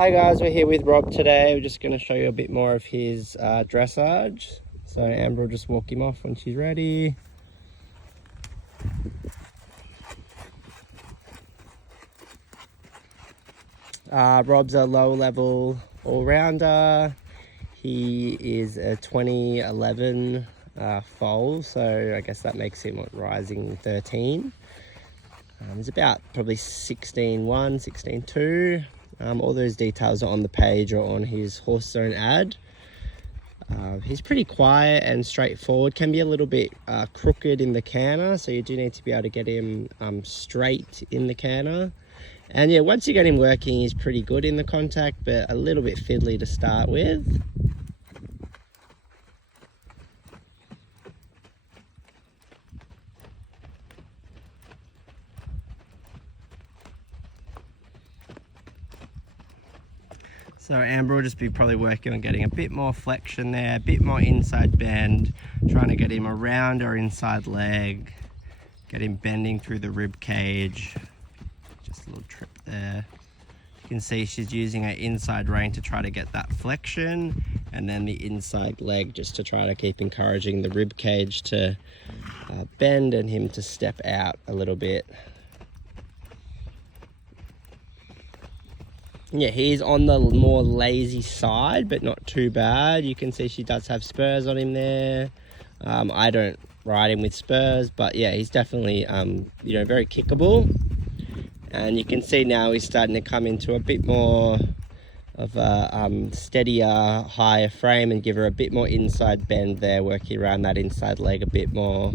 Hi guys, we're here with Rob today. We're just going to show you a bit more of his dressage. So Amber will just walk him off when she's ready. Rob's a low level all-rounder. He is a 2011 foal, so I guess that makes him rising 13. He's about probably 16.1, 16.2. All those details are on the page or on his Horse Zone ad. He's pretty quiet and straightforward, can be a little bit crooked in the canter, so you do need to be able to get him straight in the canter. And yeah, once you get him working, he's pretty good in the contact, but a little bit fiddly to start with. So Amber will just be probably working on getting a bit more flexion there, a bit more inside bend, trying to get him around her inside leg, get him bending through the rib cage. Just a little trip there. You can see she's using her inside rein to try to get that flexion, and then the inside leg just to try to keep encouraging the rib cage to bend and him to step out a little bit. Yeah, he's on the more lazy side, but not too bad. You can see she does have spurs on him there. I don't ride him with spurs, but yeah, he's definitely, very kickable. And you can see now he's starting to come into a bit more of a steadier, higher frame and give her a bit more inside bend there, working around that inside leg a bit more.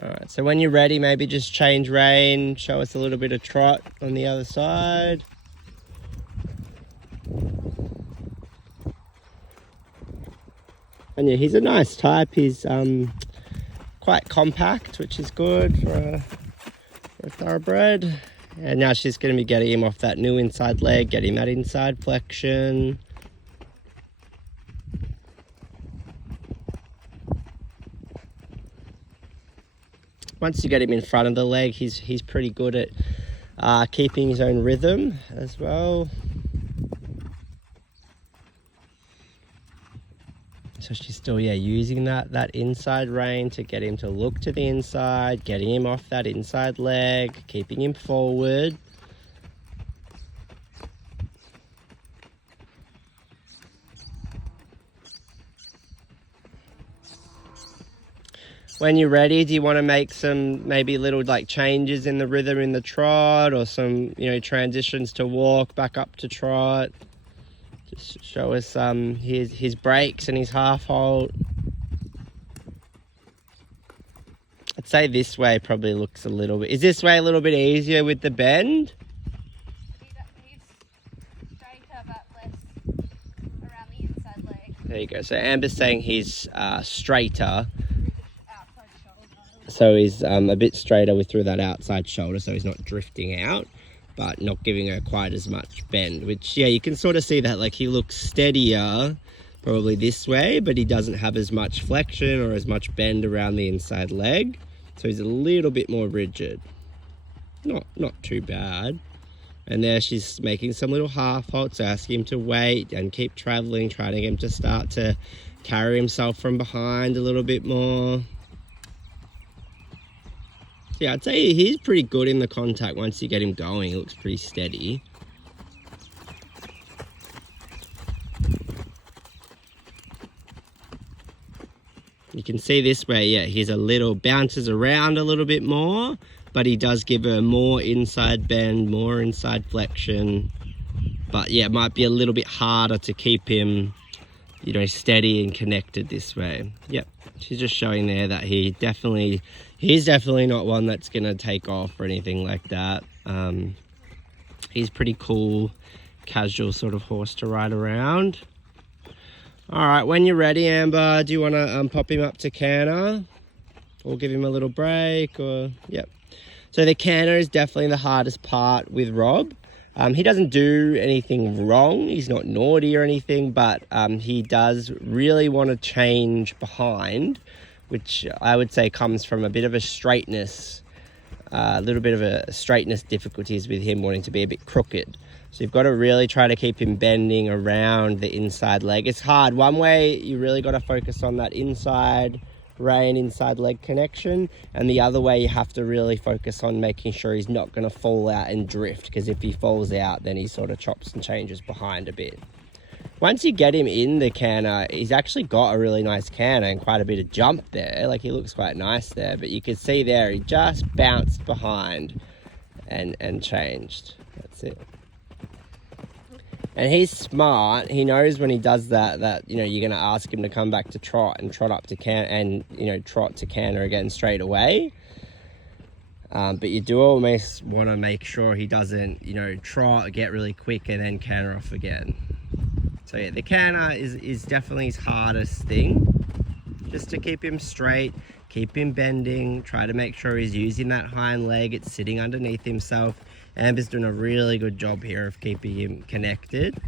All right, so when you're ready, maybe just change rein, show us a little bit of trot on the other side. And yeah, he's a nice type. He's quite compact, which is good for a thoroughbred. And now she's going to be getting him off that new inside leg, getting that inside flexion. Once you get him in front of the leg, he's pretty good at keeping his own rhythm as well. So she's still, using that inside rein to get him to look to the inside, getting him off that inside leg, keeping him forward. When you're ready, do you want to make some maybe little changes in the rhythm in the trot, or some transitions to walk back up to trot? Just show us his breaks and his half halt. I'd say this way probably looks a little bit. Is this way a little bit easier with the bend? He's straighter but less around the inside leg. There you go. So Amber's saying he's straighter. So he's a bit straighter through that outside shoulder, so he's not drifting out, but not giving her quite as much bend, which, you can sort of see that he looks steadier probably this way, but he doesn't have as much flexion or as much bend around the inside leg. So he's a little bit more rigid. Not too bad. And there she's making some little half halts, asking him to wait and keep traveling, trying to get him to start to carry himself from behind a little bit more. Yeah, I'd say he's pretty good in the contact once you get him going. He looks pretty steady. You can see this way, he's a little, bounces around a little bit more, but he does give her more inside bend, more inside flexion. But yeah, it might be a little bit harder to keep him, steady and connected this way. Yep, she's just showing there that he's definitely not one that's gonna take off or anything like that. He's pretty cool, casual sort of horse to ride around. All right, when you're ready, Amber, do you want to pop him up to canter or give him a little break? Or yep. So the canter is definitely the hardest part with Rob. He doesn't do anything wrong. He's not naughty or anything, but he does really want to change behind, which I would say comes from a bit of a straightness a little bit of a straightness difficulties with him wanting to be a bit crooked. So you've got to really try to keep him bending around the inside leg. It's hard. One way, you really got to focus on that inside rein, inside leg connection. And the other way, you have to really focus on making sure he's not going to fall out and drift. Because if he falls out, then he sort of chops and changes behind a bit. Once you get him in the canter, he's actually got a really nice canter and quite a bit of jump there. Like, he looks quite nice there. But you can see there, he just bounced behind and changed. That's it. And he's smart. He knows when he does that, you know, you're going to ask him to come back to trot and trot up to canter and, you know, trot to canter again straight away. But you do almost want to make sure he doesn't, you know, trot, get really quick and then canter off again. So yeah, the canter is definitely his hardest thing. Just to keep him straight, keep him bending, try to make sure he's using that hind leg, it's sitting underneath himself. Amber's doing a really good job here of keeping him connected.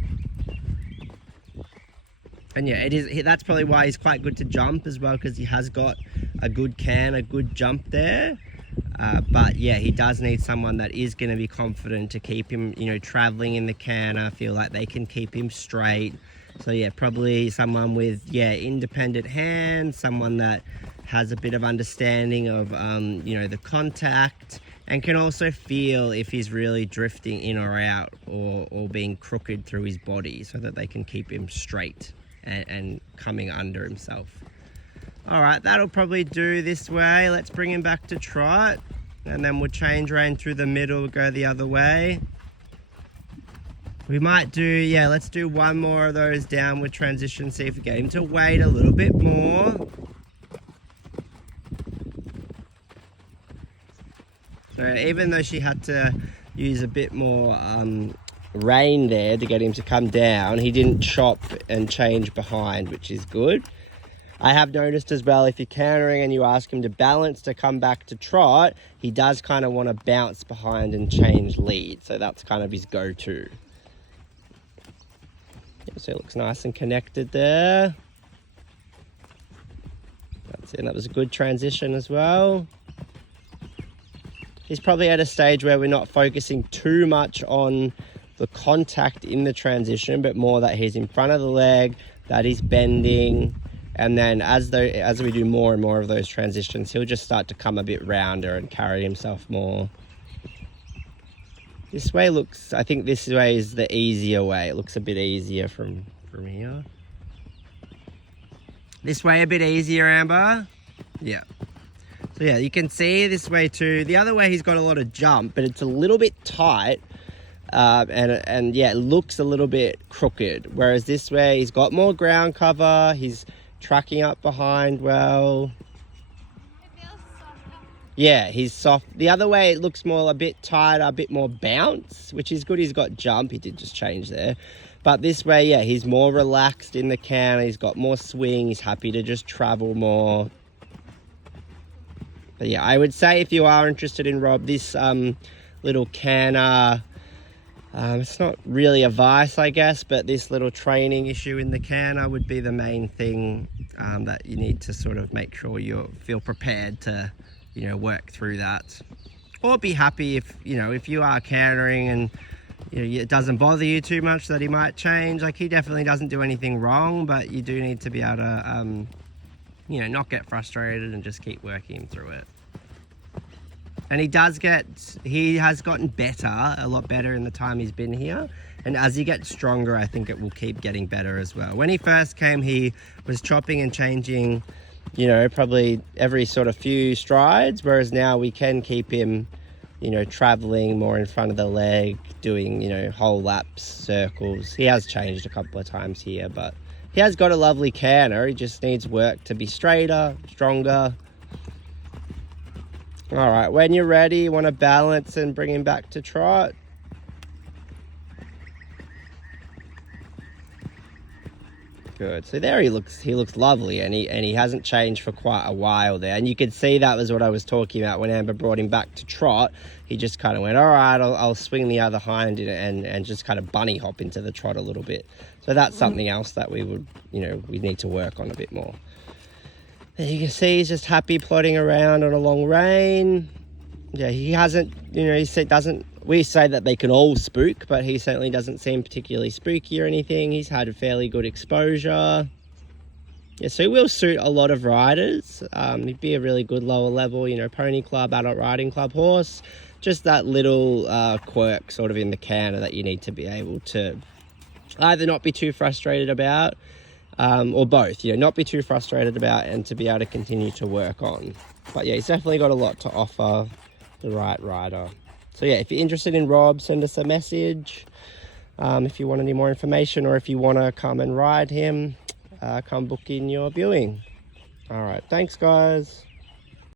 And yeah, that's probably why he's quite good to jump as well, because he has got a good jump there. But yeah, he does need someone that is going to be confident to keep him, you know, traveling in the canter, feel like they can keep him straight. So yeah, probably someone with, yeah, independent hands, someone that has a bit of understanding of, you know, the contact, and can also feel if he's really drifting in or out or being crooked through his body, so that they can keep him straight and coming under himself. All right, that'll probably do this way. Let's bring him back to trot, and then we'll change rein through the middle, go the other way. We might do, yeah, let's do one more of those downward transitions, see if we get him to wait a little bit more. So even though she had to use a bit more rein there to get him to come down, he didn't chop and change behind, which is good. I have noticed as well, if you're countering and you ask him to balance to come back to trot, he does kind of want to bounce behind and change lead. So that's kind of his go-to. So it looks nice and connected there. That's it. That was a good transition as well. He's probably at a stage where we're not focusing too much on the contact in the transition, but more that he's in front of the leg, that he's bending. And then as we do more and more of those transitions, he'll just start to come a bit rounder and carry himself more. This way looks, I think this way is the easier way. It looks a bit easier from here. This way a bit easier, Amber? Yeah. So yeah, you can see this way too. The other way he's got a lot of jump, but it's a little bit tight. And yeah, it looks a little bit crooked. Whereas this way he's got more ground cover. He's tracking up behind well. It feels softer. Yeah, he's soft. The other way it looks more a bit tighter, a bit more bounce, which is good. He's got jump. He did just change there. But this way, yeah, he's more relaxed in the canter. He's got more swing. He's happy to just travel more. But yeah, I would say if you are interested in Rob, this little canter, it's not really a vice, I guess, but this little training issue in the canter would be the main thing that you need to sort of make sure you feel prepared to, you know, work through that. Or be happy if, you know, if you are cantering and, you know, it doesn't bother you too much that he might change. Like, he definitely doesn't do anything wrong, but you do need to be able to, you know, not get frustrated and just keep working through it. And he has gotten better, a lot better in the time he's been here. And as he gets stronger, I think it will keep getting better as well. When he first came, he was chopping and changing, you know, probably every sort of few strides. Whereas now we can keep him, you know, traveling more in front of the leg, doing, you know, whole laps, circles. He has changed a couple of times here, but he has got a lovely canter. He just needs work to be straighter, stronger. All right, when you're ready, you want to balance and bring him back to trot. Good. So there he looks lovely, and he hasn't changed for quite a while there. And you could see that was what I was talking about when Amber brought him back to trot. He just kind of went, all right, I'll swing the other hind and just kind of bunny hop into the trot a little bit. So that's something else that we would, you know, we need to work on a bit more. And you can see he's just happy plodding around on a long rein. yeah, he hasn't, you know, doesn't, we say that they can all spook, but he certainly doesn't seem particularly spooky or anything. He's had a fairly good exposure. Yeah, so he will suit a lot of riders. He'd be a really good lower level, you know, pony club, adult riding club horse. Just that little quirk sort of in the canter that you need to be able to either not be too frustrated about, or both, you know, not be too frustrated about and to be able to continue to work on. But yeah, he's definitely got a lot to offer the right rider. So yeah, if you're interested in Rob, send us a message. If you want any more information, or if you want to come and ride him, come book in your viewing. All right, thanks guys.